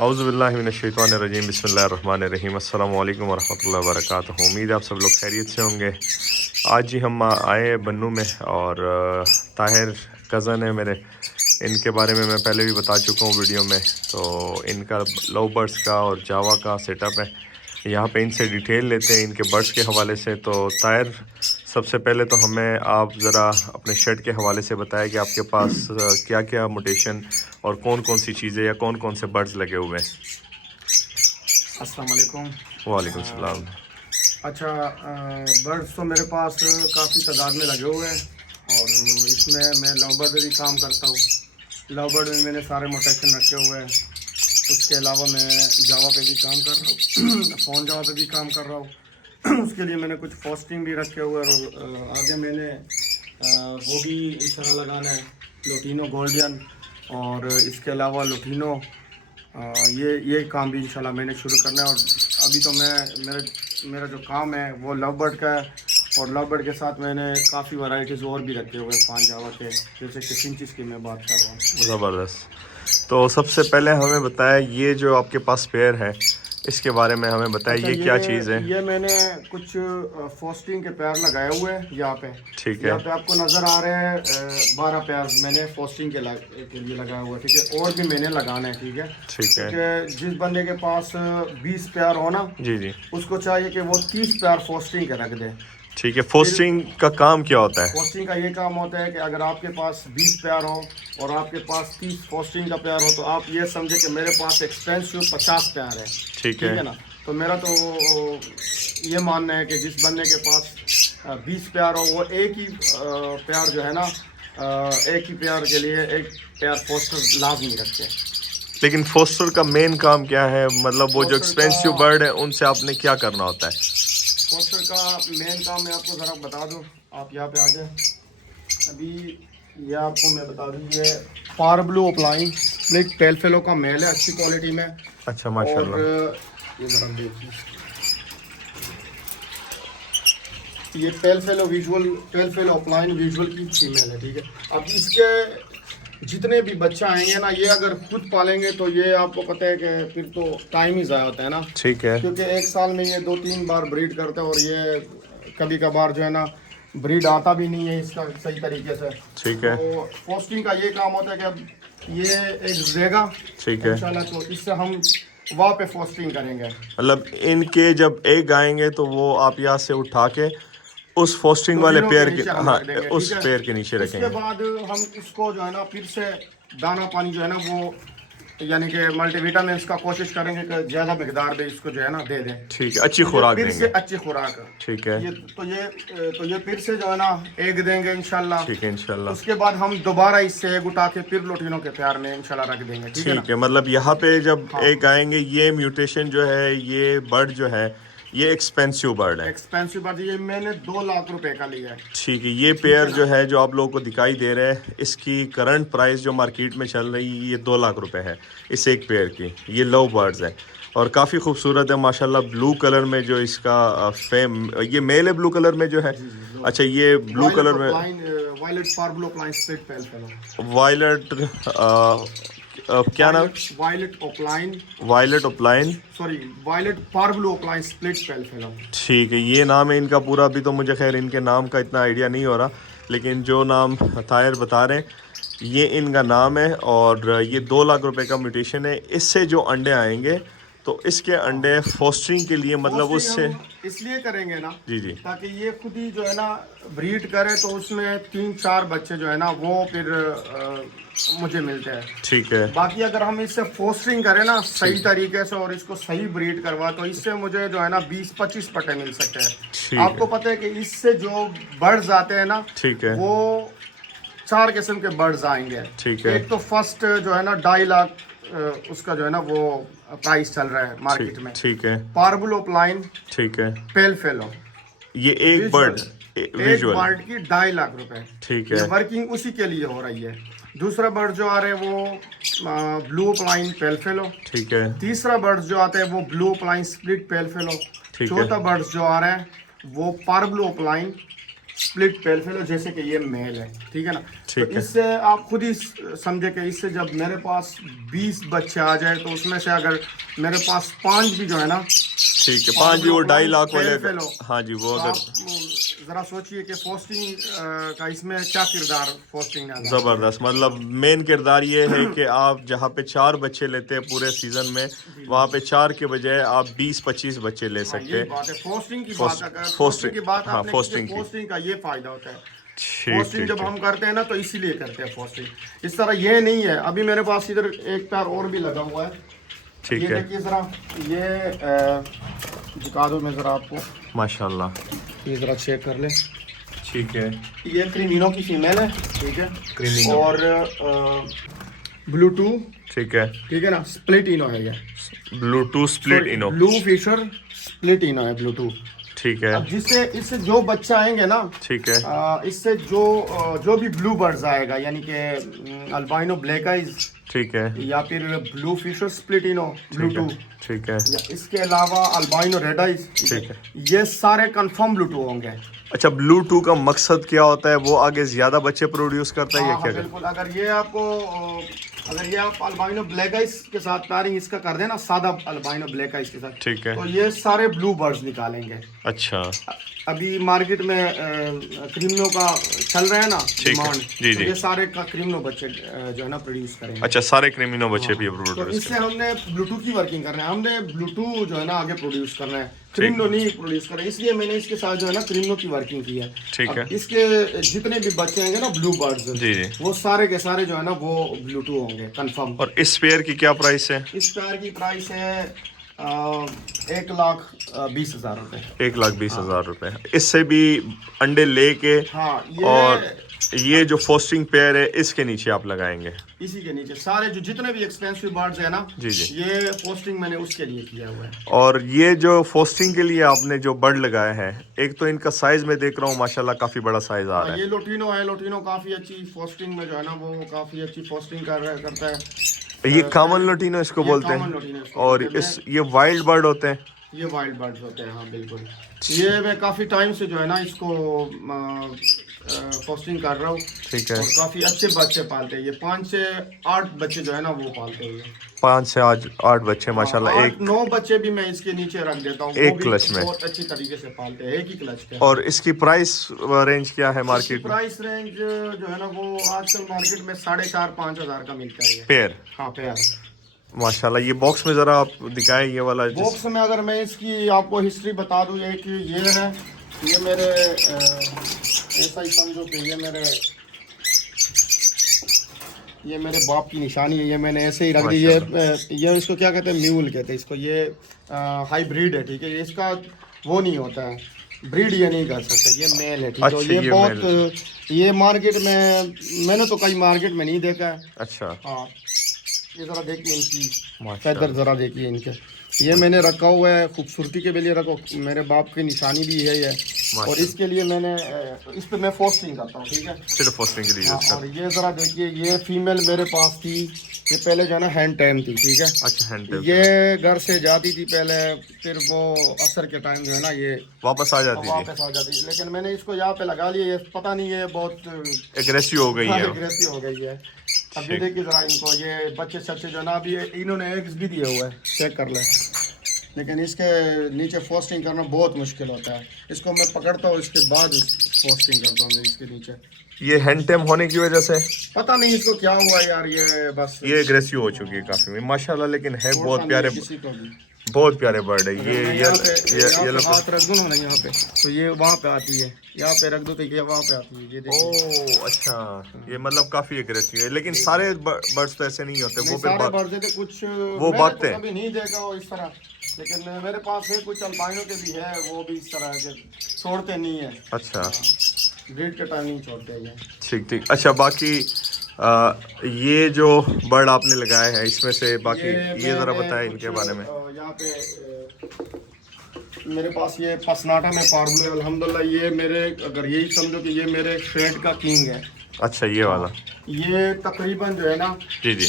औज़ुबिल्लाहि बिस्मिल्लाहिर्रहमानिर्रहीम अस्सलामु अलैकुम वरहमतुल्लाहि वबरकातुहू। उम्मीद है आप सब लोग खैरियत से होंगे। आज ही हम आए बन्नू में और ताहिर कज़न है मेरे, इनके बारे में मैं पहले भी बता चुका हूँ वीडियो में। तो इनका लव बर्ड्स का और जावा का सेटअप है। यहाँ पे इनसे डिटेल लेते हैं इनके बर्ड्स के हवाले से। तो ताहिर, सबसे पहले तो हमें आप ज़रा अपने शेड के हवाले से बताएं कि आपके पास क्या क्या म्यूटेशन और कौन कौन सी चीज़ें या कौन कौन से बर्ड्स लगे हुए हैं। अस्सलाम वालेकुम। वालेकुम सलाम। अच्छा, बर्ड्स तो मेरे पास काफ़ी तादाद में लगे हुए हैं और इसमें मैं लव बर्ड में भी काम करता हूँ। लव बर्ड में मैंने सारे मोटेशन रखे हुए हैं। उसके अलावा मैं जावा पे भी काम कर रहा हूँ फ़ोन जावा पे भी काम कर रहा हूँ उसके लिए मैंने कुछ पोस्टिंग भी रखे हुए हैं और आगे मैंने वो भी इंशाल्लाह लगाना है, लोटिनो गोल्डियन। और इसके अलावा लोटिनो ये काम भी इंशाल्लाह मैंने शुरू करना है। और अभी तो मेरा जो काम है वो लव बर्ड का है और लव बर्ड के साथ मैंने काफ़ी वैरायटीज़ और भी रखे हुए हैं फ़ॉन जावा के, जैसे कि फिंचिस की मैं बात कर रहा हूँ। ज़बरदस्त। तो सबसे पहले हमें बताएं, ये जो आपके पास पेयर है इसके बारे में हमें बताएं। अच्छा, ये क्या चीज़ है? ये मैंने कुछ फोस्टिंग के पैर लगाए हुए हैं यहाँ पे। ठीक है, यहाँ पे आपको नज़र आ रहे हैं 12 पैर मैंने फोस्टिंग के लिए लगाया हुआ है। ठीक है, और भी मैंने लगाना है। ठीक है, ठीक है। क्योंकि जिस बंदे के पास 20 पैर हो ना, जी जी, उसको चाहिए कि वो 30 पैर फोस्टिंग के रख दे। ठीक है। फिर फोस्टिंग का काम क्या होता है? पोस्टिंग का ये काम होता है कि अगर आपके पास 20 प्यार हो और आपके पास 30 पोस्टिंग का प्यार हो तो आप ये समझे कि मेरे पास एक्सपेंसिव 50 प्यार है। ठीक ठीक है है ना। तो मेरा तो ये मानना है कि जिस बंदे के पास 20 प्यार हो वो एक ही प्यार जो है ना, एक ही प्यार के लिए एक प्यार पोस्टर लाजमी रखते हैं। लेकिन फोस्टर का मेन काम क्या है? मतलब वो जो पोस्टर का एक्सपेंसिव बर्ड है उनसे आपने क्या करना होता है? पोस्टर का मेन काम मैं आपको ज़रा बता दूं, आप यहाँ पे आ जाए। अभी ये आपको मैं बता दूं, ये पार blue opaline split tail fellow का मेल है, अच्छी क्वालिटी में। अच्छा, और माशाल्लाह। ये ज़रा देखिए, ये टेल फेलो अपलाइन विजुअल की फीमेल है। ठीक है, अब इसके जितने भी बच्चे आएंगे ना, ये अगर खुद पालेंगे तो ये आपको पता है कि फिर तो टाइम ही ज़ाया होता है ना। ठीक है, क्योंकि एक साल में ये 2-3 बार ब्रीड करते हैं और ये कभी कभार जो है ना ब्रीड आता भी नहीं है इसका सही तरीके से। ठीक है, तो पोस्टिंग का ये काम होता है कि अब ये एक देगा ठीक है। इंशाल्लाह, तो इससे हम वहाँ पे पोस्टिंग करेंगे। मतलब इनके जब एग आएंगे तो वो आप यहाँ से उठा के उस फोस्टिंग वाले लोटिनों के पेयर के, नीचे हम हाँ, रख देंगे। उस ठीक है, पेयर के नीचे उसके रखेंगे। बाद हम इसको जो है ना फिर से दाना पानी जो है ना वो, यानी कि मल्टीविटामिन का कोशिश करेंगे कि ज़्यादा मकदार में इसको जो है ना दे दें। ठीक है, अच्छी तो ये खुराक फिर से देंगे। अच्छी खुराक है। ठीक है, ये फिर से जो है ना एग देंगे इंशाल्लाह। ठीक है, इंशाल्लाह। उसके बाद हम दोबारा इससे एग उठा के फिर लोटिनों के प्यार में इंशाल्लाह रख देंगे। ठीक है ना। ठीक है, मतलब यहाँ पे जब हाँ, एग आएंगे, ये म्यूटेशन जो है, ये बर्ड जो है, ये एक्सपेंसिव बर्ड है। एक्सपेंसिव बात, ये मैंने 2 लाख रुपए का लिया है। ठीक है, ये ठीक है पेयर ना। जो है जो आप लोगों को दिखाई दे रहा है, इसकी करंट प्राइस जो मार्केट में चल रही है ये 2 लाख रुपए है इस एक पेयर की। ये लव बर्ड्स है और काफ़ी खूबसूरत है माशाल्लाह। ब्लू कलर में जो इसका फेम, ये मेल है ब्लू कलर में जो है। अच्छा, ये ब्लू कलर में वायलेट पार्बलो opaline split pale fellow. Violet, क्या नाम? Violet opaline, violet opaline. Sorry violet पार्बलो प्लाइन स्प्लिट पेल फेलो। ठीक है, ये नाम है इनका पूरा। अभी तो मुझे खैर इनके नाम का इतना आइडिया नहीं हो रहा, लेकिन जो नाम ताहिर बता रहे हैं ये इनका नाम है। और ये 2 लाख रुपए का म्यूटेशन है। इससे जो अंडे आएंगे तो इसके अंडे फोस्टरिंग के लिए, मतलब पोस्टिंग उससे। हम इसलिए करेंगे ना, जी जी, ताकि ये खुद ही जो है ना ब्रीड करे तो उसमें 3-4 बच्चे जो है ना वो फिर मुझे मिलते हैं। ठीक है, बाकी अगर हम इससे फोस्टरिंग करें ना सही तरीके से और इसको सही ब्रीड करवा तो इससे मुझे जो है ना 20-25 पट्टे मिल सकते हैं। ठीक आपको है, पता है कि इससे जो बर्ड्स आते हैं ना, ठीक है, वो 4 किस्म के बर्ड्स आएंगे। ठीक है, एक तो फर्स्ट जो है ना 2.5 लाख उसका जो है ना वो प्राइस चल रहा है मार्केट में। ठीक है, पार्बलो प्लाइन ठीक है। पेल फेलो ये एक बर्ड एक विजुअल। बर्ड की 2.5 लाख रुपए। ठीक ये है, वर्किंग उसी के लिए हो रही है। दूसरा बर्ड जो आ रहे हैं वो ब्लू प्लाइन पेल फेलो। ठीक है, तीसरा बर्ड्स जो आते हैं वो ब्लू प्लाइन स्प्लिट पेल फेलो। ठीक है, चौथा बर्ड्स जो आ रहे हैं वो पार्बलो प्लाइन स्प्लिट पेल फेलो, जैसे कि ये मेल है, ठीक है ना। तो ठीक है। इससे आप खुद ही समझे कि इससे जब मेरे पास 20 बच्चे आ जाए तो उसमें से अगर मेरे पास 5 भी जो है ना, ठीक है, 5 भी वो 2.5 लाख वाले। फेलो, हाँ जी, वो तो अगर आप जरा सोचिए कि फोस्टिंग का इसमें क्या किरदार फोस्टिंग ने अदा किया। ज़बरदस्त, मतलब मेन किरदार ये है कि आप जहाँ पे 4 बच्चे लेते हैं पूरे सीज़न में, वहाँ पे 4 के बजाय आप 20-25 बच्चे ले हाँ, सकते यही हैं। बात है फोस्टिंग की फोस्ट- बात। अगर फोस्टिंग, फोस्टिंग की बात हाँ, आपने की, फोस्टिंग की। फोस्टिंग का ये फायदा होता है। ठीक फोस्टिंग ठीक जब हम ठीक करते हैं ना तो इसीलिए करते हैं फोस्टिंग। इस तरह ये नहीं है। अभी मेरे पास इधर एक पैर और भी लगा हुआ है, ठीक ये है। देखिए जरा, ये दिखा दो मैं जरा आपको, माशाल्लाह, ये जरा चेक कर ले। ठीक है। ये क्रीमिनो की फीमेल है, ठीक है। क्रीमिनो। और ब्लूटूथ, ठीक है। ठीक है ना, स्प्लिट इनो है ये, ब्लूटूथ स्प्लिट इनो। ब्लू फिशर स्प्लिट इनो है ब्लूटूथ। ठीक है। अब जिससे इससे जो बच्चे आएंगे ना, ठीक है। इससे जो भी ब्लू बर्ड्स आएगा, यानी कि अल्बाइनो ब्लैक आइज, ठीक है। या फिर ब्लू फिशर स्प्लिटिनो ब्लूटू, ठीक है। या इसके अलावा अल्बाइनो रेड आइज, ठीक है। ये सारे कंफर्म ब्लूटू होंगे। अच्छा, ब्लू का मकसद क्या होता है? वो आगे ज्यादा बच्चे प्रोड्यूस करता है या हाँ क्या? बिल्कुल। अगर ये आप अल्बाइनो ब्लैक आइज के साथ पैरिंग इसका कर देना, सादा अल्बाइनो ब्लैक आइज के साथ, ठीक है। तो ये सारे ब्लू बर्ड्स निकालेंगे। अच्छा, अभी मार्केट में क्रीमनो का चल रहा है ना है। डिमांड, जी, तो जी। ये सारे का क्रीमनो बच्चे जो है ना प्रोड्यूस करेंगे। अच्छा, सारे क्रिमिनो बच्चे भी तो प्रोड्यूस इससे हमने ब्लूटूथ की वर्किंग करना है, हमने ब्लूटूथ जो है ना आगे प्रोड्यूस करना है, क्रीमनो नहीं प्रोड्यूस करना है। इसलिए मैंने इसके साथ जो है ना क्रीमनो की वर्किंग की है। ठीक है। अब इसके जितने भी बच्चे होंगे ना ब्लू बर्ड्स, जी, जी। वो सारे के सारे जो है ना वो ब्लूटूथ होंगे कंफर्म। और इस पेयर की क्या प्राइस है? इस पैर की प्राइस है 1,20,000 रुपये। 1,20,000 रुपए। इससे भी अंडे लेके, हाँ, और ये जो फोस्टिंग पेयर है इसके नीचे आप लगाएंगे? इसी के नीचे सारे जो जितने भी एक्सपेंसिव बर्ड्स है ना, जी, जी। ये पोस्टिंग मैंने उसके लिए किया हुआ है। और ये जो फोस्टिंग के लिए आपने जो बर्ड लगाया है, एक तो इनका साइज मैं देख रहा हूँ माशाल्लाह काफी बड़ा साइज आ रहा है। ये लोटिनो है, लोटिनो काफी अच्छी फोस्टिंग में जो है ना वो काफी अच्छी फोस्टिंग करता है। ये कॉमन लोटिनो इसको ये बोलते common हैं। लोटिनो इसको और बोलते हैं। इस ये वाइल्ड बर्ड होते हैं। ये वाइल्ड बर्ड्स होते हैं, हाँ बिल्कुल। ये मैं काफी टाइम से जो है ना इसको पोस्टिंग कर रहा हूँ, ठीक है। और काफी अच्छे बच्चे पालते हैं ये। 5 से 8 बच्चे जो है ना वो पालते हैं ये। 5 से 8 बच्चे माशाल्लाह। 8-9 बच्चे भी मैं इसके नीचे रख देता हूँ, एक वो भी क्लच में। बहुत अच्छी तरीके से पालते हैं, एक ही क्लच पे। और इसकी प्राइस रेंज क्या है मार्केट में? प्राइस रेंज जो है ना वो आजकल मार्केट में 4,500-5 हजार का मिलता है ये। पेयर? हाँ, पेयर। माशाल्लाह। ये बॉक्स में जरा आप दिखाएं ये वाला। बॉक्स में अगर मैं इसकी आपको हिस्ट्री बता दूं, ये कि ये है, ये मेरे ऐसा ही समझो कि ये मेरे बाप की निशानी है। ये मैंने ऐसे ही रख दी। ये इसको क्या कहते हैं, म्यूल कहते हैं इसको। ये हाइब्रिड है, ठीक है। ये इसका वो नहीं होता है, ब्रीड ये नहीं कर सकते, ये मेल है, ठीक है। अच्छा, ये ये बहुत ये मार्केट में मैंने तो कई मार्केट में नहीं देखा है। अच्छा, हाँ, ये जरा देखिए इनकी माशाल्लाह। फैदर जरा देखिए इनके। ये मैंने रखा हुआ है खूबसूरती के लिए रखो, मेरे बाप की निशानी भी है ये। और इसके लिए मैंने इस पे मैं फोस्टिंग करता हूँ, ठीक है। सिर्फ फोस्टिंग के लिए हाँ, यूज और ये जरा देखिए, ये फीमेल मेरे पास थी, ये पहले जो है ना हैंड टैम थी, ठीक है। अच्छा, हैंड ये घर से जाती थी पहले, फिर वो असर के टाइम जो है ना ये वापस आ जाती है। वापस आ जाती, लेकिन मैंने इसको यहाँ पे लगा लिया। ये पता नहीं ये बहुत एग्रेसिव हो गई है। एग्रेसिव हो गई है। अब ये देखिए जरा इनको, ये बच्चे सच्चे जो ना, अभी इन्होंने एग्स भी दिए हुए हैं, चेक कर ले। लेकिन इसके नीचे फोस्टिंग करना बहुत मुश्किल होता है। इसको मैं पकड़ता हूँ, इसके बाद फोस्टिंग करता हूँ मैं इसके नीचे। ये हैंड टेम होने की वजह से पता नहीं इसको क्या हुआ यार, ये बस ये एग्रेसिव हो चुकी है काफी माशाल्लाह। लेकिन है छोड़ता बहुत प्यारे, नहीं किसी को भी। बहुत प्यारे बर्ड है ये। यहाँ पे ये हाथ रख दूँ ना यहाँ पे, तो ये वहाँ पे आती है। यहाँ पे रख दो तो ये वहाँ पे आती है। ये देखिए। ओह अच्छा, ये मतलब काफी एग्रेसिव है। लेकिन सारे बर्ड्स तो ऐसे नहीं होते। वो फिर सारे बर्ड थे कुछ, वो मैंने बातें तो कभी नहीं देखा हो इस तरह, लेकिन मेरे पास है कुछ अल्बाइनो के भी है, वो भी इस तरह के छोड़ते नहीं है। अच्छा, ब्रीड के टाइम नहीं छोड़ते ये। ठीक ठीक। अच्छा, बाकी ये जो बर्ड आपने लगाया है इसमें से बाकी ये जरा बताएं इनके बारे में। यहाँ पे मेरे पास ये पसनाटा में पार्बलो है अल्हम्दुलिल्लाह। ये मेरे, अगर यही समझो कि ये मेरे शेड का किंग है। अच्छा, ये वाला। ये तकरीबन जो है ना जी जी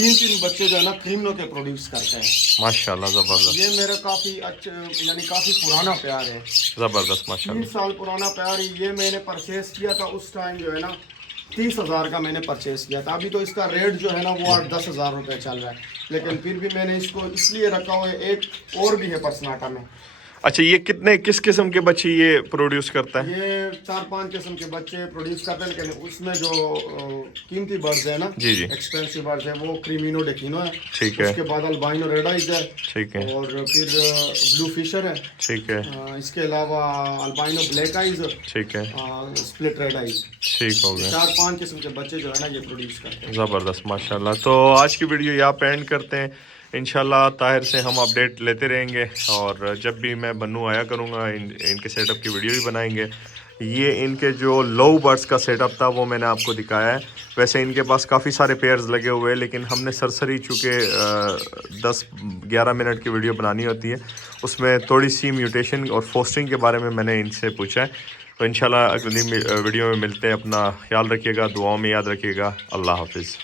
3 बच्चे जो है ना क्रीमिनो के प्रोड्यूस करते हैं। माशाल्लाह ज़बरदस्त ये मेरा काफ़ी अच्छा यानी काफ़ी पुराना प्यार है, ज़बरदस्त 3 माशाल्लाह। साल पुराना प्यार। ये मैंने परचेस किया था उस टाइम जो है ना 30,000 का मैंने परचेस किया था। अभी तो इसका रेट जो है ना वो 8-10 हज़ार रुपये चल रहा है, लेकिन फिर भी मैंने इसको इसलिए रखा हुआ है। एक और भी है परसनाटा में। अच्छा, ये किस किस्म के बच्चे ये प्रोड्यूस करता है? ये 4-5 किस्म के बच्चे प्रोड्यूस करते हैं, लेकिन उसमें जो कीमती बर्ड्स है ना, जी जी एक्सपेंसिव बर्ड्स है, वो क्रीमिनो डेकिनो है। ठीक है उसके बाद अल्बाइनो रेड आइज है, ठीक है और फिर ब्लू फिशर है। ठीक है इसके अलावा अल्बाइनो ब्लैक आइज, ठीक है स्प्लिट रेड आइज। ठीक हो गया। 4-5 किस्म के बच्चे जो है ना ये प्रोड्यूस करते हैं। ज़बरदस्त माशाल्लाह। तो आज की वीडियो यहाँ पे एंड करते हैं। इंशाल्लाह ताहिर से हम अपडेट लेते रहेंगे, और जब भी मैं बन्नू आया करूँगा इनके सेटअप की वीडियो भी बनाएंगे। ये इनके जो लव बर्ड्स का सेटअप था वो मैंने आपको दिखाया है। वैसे इनके पास काफ़ी सारे पेयर्स लगे हुए हैं, लेकिन हमने सरसरी चूँकि 10-11 मिनट की वीडियो बनानी होती है, उसमें थोड़ी सी म्यूटेशन और फोस्टिंग के बारे में मैंने इनसे पूछा है। तो इंशाल्लाह अगली वीडियो में मिलते हैं। अपना ख्याल रखिएगा, दुआओं में याद रखिएगा। अल्लाह हाफिज़।